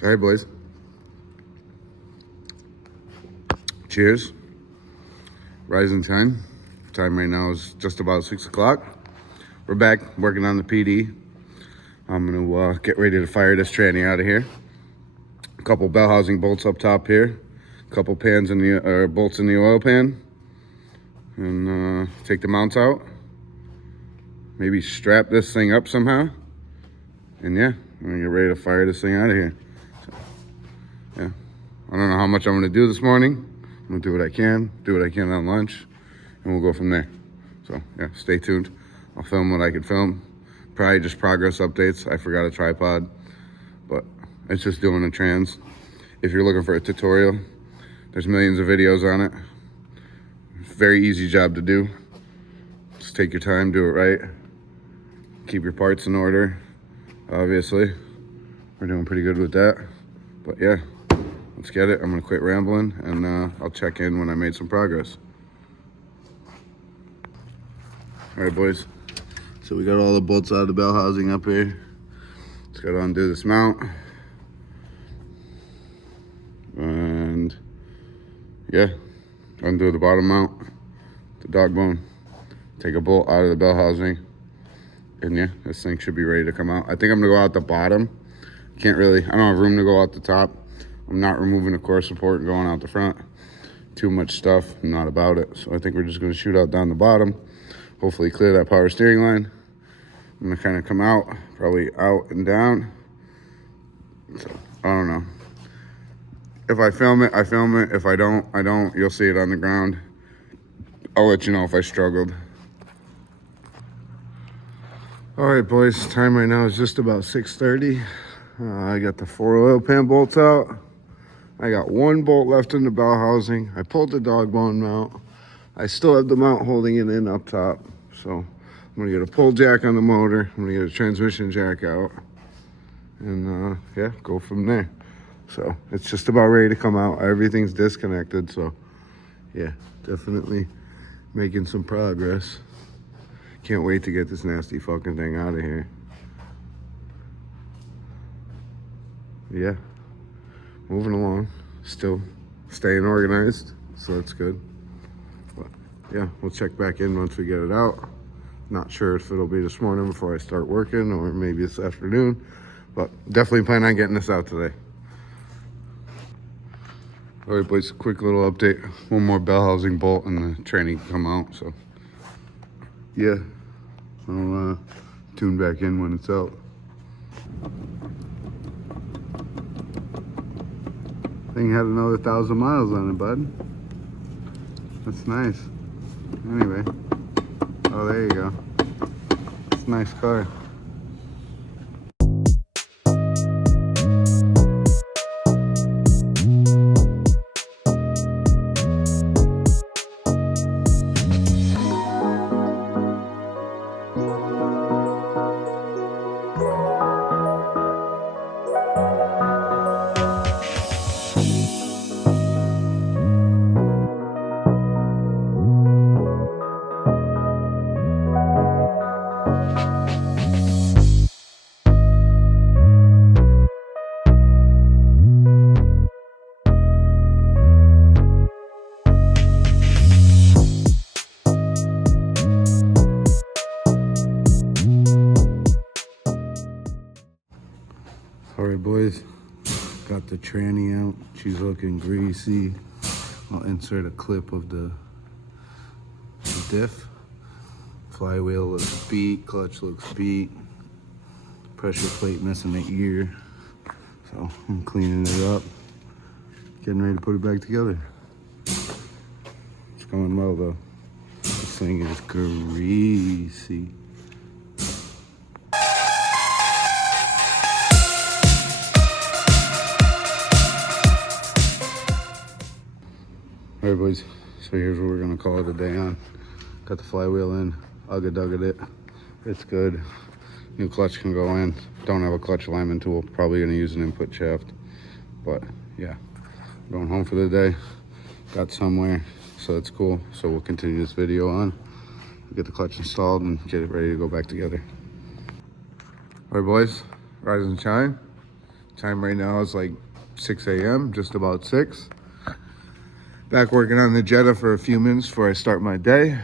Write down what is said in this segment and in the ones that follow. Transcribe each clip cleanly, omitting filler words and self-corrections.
All right, boys. Cheers. Rise and shine. Time right now is just about 6 o'clock. We're back working on the PD. I'm gonna get ready to fire this tranny out of here. A couple bell housing bolts up top here. A couple pans in the bolts in the oil pan, and take the mounts out. Maybe strap this thing up somehow. And yeah, I'm gonna get ready to fire this thing out of here. So, yeah, I don't know how much I'm gonna do this morning. I'm gonna do what I can on lunch, and we'll go from there. So yeah, stay tuned. I'll film what I can film. Probably just progress updates. I forgot a tripod, but it's just doing a trans. If you're looking for a tutorial, there's millions of videos on it. Very easy job to do. Just take your time, do it right. Keep your parts in order. Obviously, we're doing pretty good with that. But yeah, let's get it. I'm gonna quit rambling, and I'll check in when I made some progress. All right, boys. So we got all the bolts out of the bell housing up here. Just gotta undo this mount. And yeah, undo the bottom mount, the dog bone. Take a bolt out of the bell housing. And yeah, this thing should be ready to come out. I think I'm gonna go out the bottom. I don't have room to go out the top. I'm not removing the core support and going out the front. Too much stuff, I'm not about it. So I think we're just gonna shoot out down the bottom. Hopefully clear that power steering line. I'm gonna kind of come out, probably out and down. So I don't know. If I film it, I film it. If I don't, I don't. You'll see it on the ground. I'll let you know if I struggled. All right, boys, time right now is just about 6:30. I got the 4 oil pan bolts out. I got 1 bolt left in the bell housing. I pulled the dog bone mount. I still have the mount holding it in up top. So I'm gonna get a pull jack on the motor. I'm gonna get a transmission jack out, and yeah, go from there. So it's just about ready to come out. Everything's disconnected, so yeah, definitely making some progress. Can't wait to get this nasty fucking thing out of here. Yeah, moving along, still staying organized, so that's good. But yeah, we'll check back in once we get it out. Not sure if it'll be this morning before I start working, or maybe this afternoon, but definitely plan on getting this out today. All right, boys, quick little update. 1 more bell housing bolt and the tranny can come out, so yeah, I'll tune back in when it's out. Thing had another 1,000 miles on it, bud. That's nice. Anyway, oh, there you go. It's a nice car. All right, boys, got the tranny out. She's looking greasy. I'll insert a clip of the diff. Flywheel looks beat, clutch looks beat. Pressure plate missing the ear. So I'm cleaning it up, getting ready to put it back together. It's going well though. This thing is greasy. All right, boys, so here's what we're gonna call it a day on. Got the flywheel in, ugga-dugga it. It's good. New clutch can go in. Don't have a clutch alignment tool. Probably gonna use an input shaft. But yeah, going home for the day. Got somewhere, so that's cool. So we'll continue this video on. Get the clutch installed and get it ready to go back together. All right, boys, rise and shine. Time right now is like 6 a.m., just about 6. Back working on the Jetta for a few minutes before I start my day.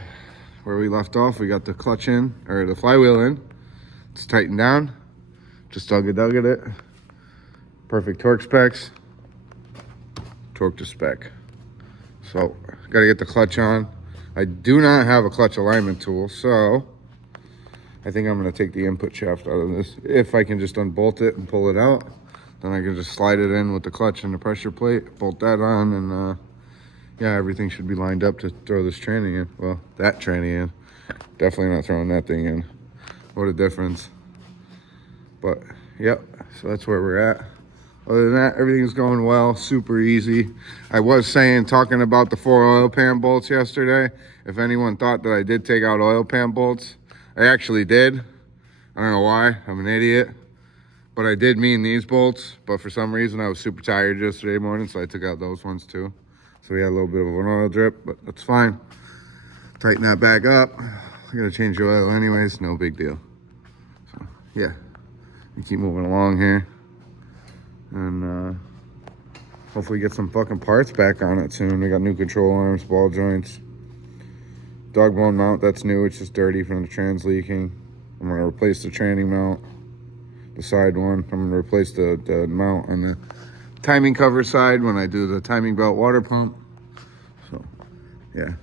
Where we left off, we got the clutch in, or the flywheel in. It's tightened down. Just dug it. Perfect torque specs. Torque to spec. So, gotta get the clutch on. I do not have a clutch alignment tool, so I think I'm gonna take the input shaft out of this. If I can just unbolt it and pull it out, then I can just slide it in with the clutch and the pressure plate, bolt that on, and yeah, everything should be lined up to throw this tranny in. Well, that tranny in. Definitely not throwing that thing in. What a difference. But, yep, so that's where we're at. Other than that, everything's going well, super easy. I was talking about the 4 oil pan bolts yesterday. If anyone thought that I did take out oil pan bolts, I actually did. I don't know why, I'm an idiot. But I did mean these bolts, but for some reason I was super tired yesterday morning, so I took out those ones too. So we had a little bit of an oil drip, but that's fine. Tighten that back up. I gotta change the oil anyways, no big deal. So yeah, we keep moving along here. And hopefully get some fucking parts back on it soon. We got new control arms, ball joints. Dog bone mount, that's new, it's just dirty from the trans leaking. I'm gonna replace the tranny mount, the side one. I'm gonna replace the mount on the timing cover side when I do the timing belt water pump. So yeah,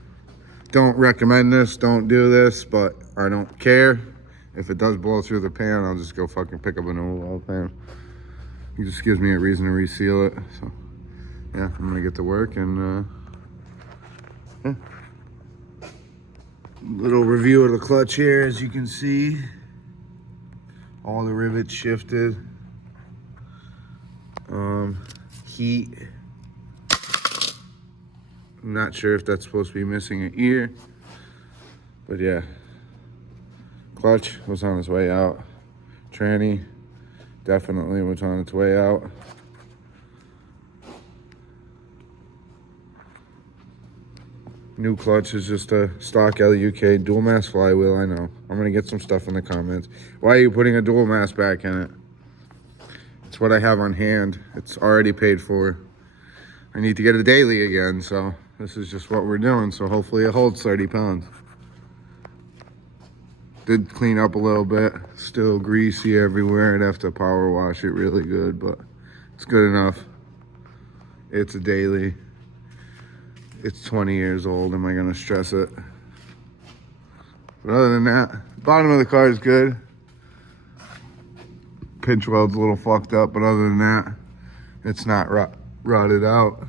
don't recommend this, don't do this, but I don't care. If it does blow through the pan, I'll just go fucking pick up a new oil pan. It just gives me a reason to reseal it. So yeah, I'm gonna get to work and yeah. Little review of the clutch here, as you can see. All the rivets shifted. Heat. I'm not sure if that's supposed to be missing an ear, but yeah. Clutch was on its way out. Tranny definitely was on its way out. New clutch is just a stock LUK dual mass flywheel. I know. I'm gonna get some stuff in the comments. Why are you putting a dual mass back in it? It's what I have on hand. It's already paid for. I need to get a daily again, so this is just what we're doing. So hopefully it holds 30 pounds. Did clean up a little bit. Still greasy everywhere. I'd have to power wash it really good, but it's good enough. It's a daily. It's 20 years old. Am I gonna stress it? But other than that, bottom of the car is good. Pinch weld's a little fucked up, but other than that, it's not rotted out.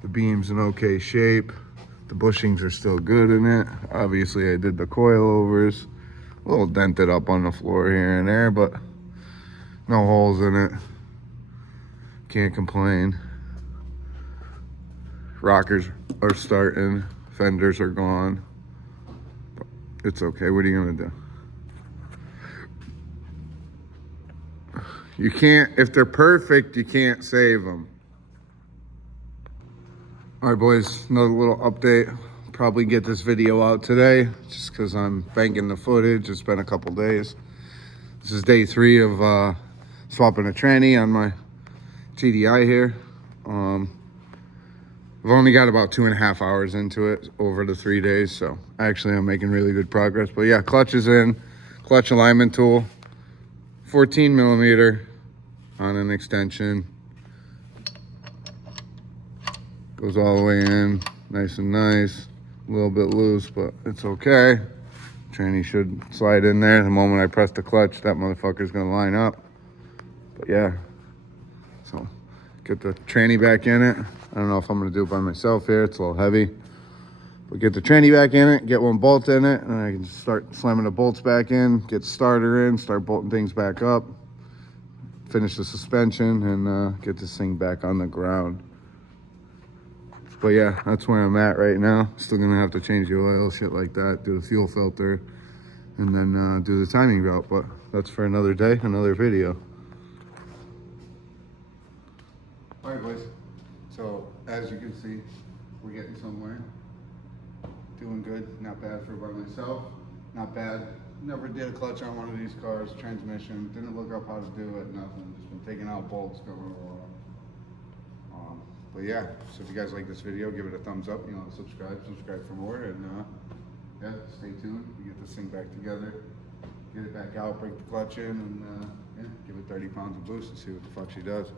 The beam's in okay shape. The bushings are still good in it. Obviously, I did the coilovers. A little dented up on the floor here and there, but no holes in it. Can't complain. Rockers are starting. Fenders are gone. But it's okay. What are you gonna do? You can't, if they're perfect, you can't save them. All right, boys, another little update. Probably get this video out today just because I'm banking the footage. It's been a couple days. This is day 3 of swapping a tranny on my TDI here. I've only got about 2.5 hours into it over the 3 days, so actually I'm making really good progress. But yeah, clutch is in, clutch alignment tool, 14 millimeter on an extension. Goes all the way in, nice and nice. A little bit loose, but it's okay. Tranny should slide in there. The moment I press the clutch, that motherfucker's gonna line up. But yeah, so get the tranny back in it. I don't know if I'm gonna do it by myself here. It's a little heavy. But get the tranny back in it, get one bolt in it, and I can just start slamming the bolts back in, get the starter in, start bolting things back up, finish the suspension, and get this thing back on the ground. But yeah, that's where I'm at right now. Still gonna have to change the oil, shit like that, do the fuel filter, and then do the timing belt. But that's for another day, another video. All right, boys. So as you can see, we're getting somewhere. Doing good, not bad for by myself. not bad. Never did a clutch on one of these cars. Transmission, didn't look up how to do it, nothing. Just been taking out bolts going along. But yeah, so if you guys like this video, give it a thumbs up, subscribe for more, and yeah, stay tuned. We get this thing back together, get it back out, break the clutch in, and yeah, give it 30 pounds of boost and see what the fuck she does.